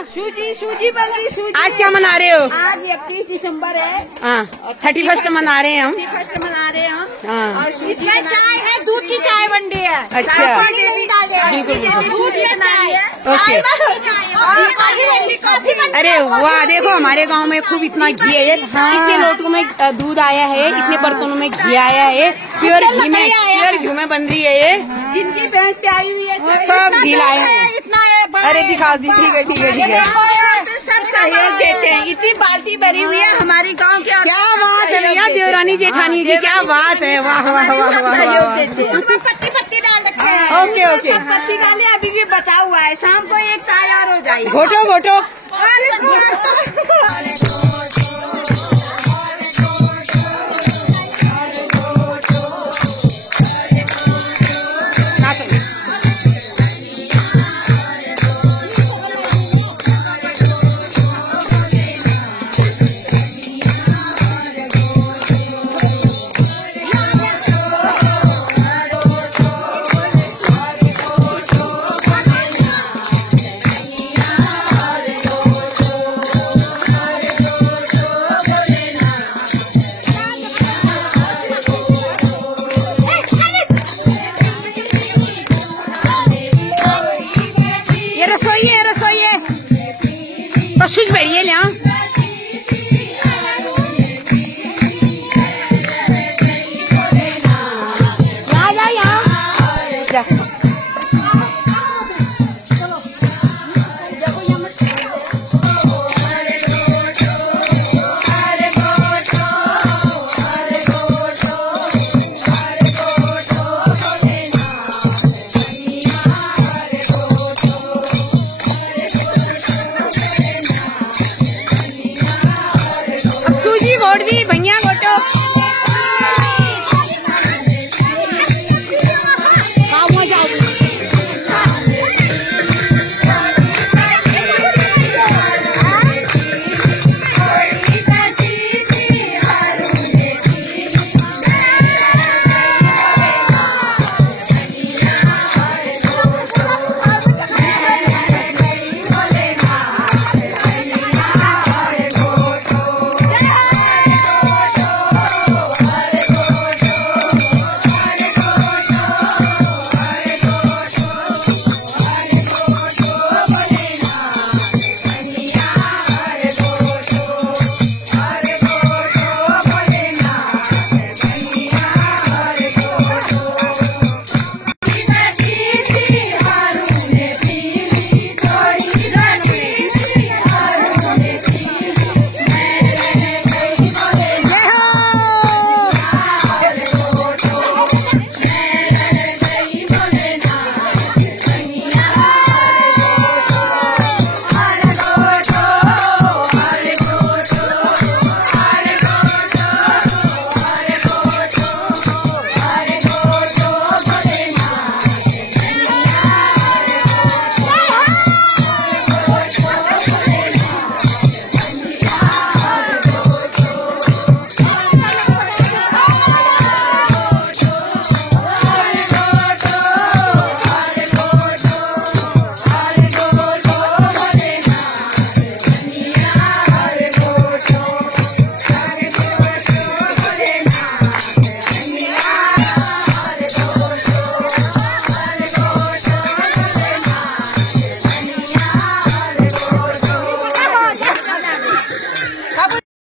सूजी बन गई। सूजी आज क्या मना रहे हो? आज 31 दिसंबर है। हाँ, 31 मना रहे हैं हम। 31 मना रहे हैं हम। हाँ, और इसमें चाय है, दूध की चाय बन रही है। अच्छा, बिल्कुल दूध की चाय है। ओके। अरे वाह, देखो हमारे गांव में खूब इतना घी है। इतने लोटों में दूध आया है, इतने बर्तनों में घी आया है। प्योर घी में बन रही है ये। जिनकी भैंस प्याई हुई है सब घी लाए हैं। इतना है। अरे दिखा दी, ठीक है ठीक है ठीक है। सब सहयोग देते हैं। इतनी बाल्टी भरी हुई है हमारी गांव के। क्या बात है भैया, देवरानी जेठानी की क्या बात है। वाह वाह वाह वाह। सहयोग देते हैं। पत्ती पत्ती डाल रखे हैं। ओके ओके, सब पत्ती डाले, अभी भी बचा हुआ है। शाम को एक चाय और हो जाएगी। घोटो घोटो। अरे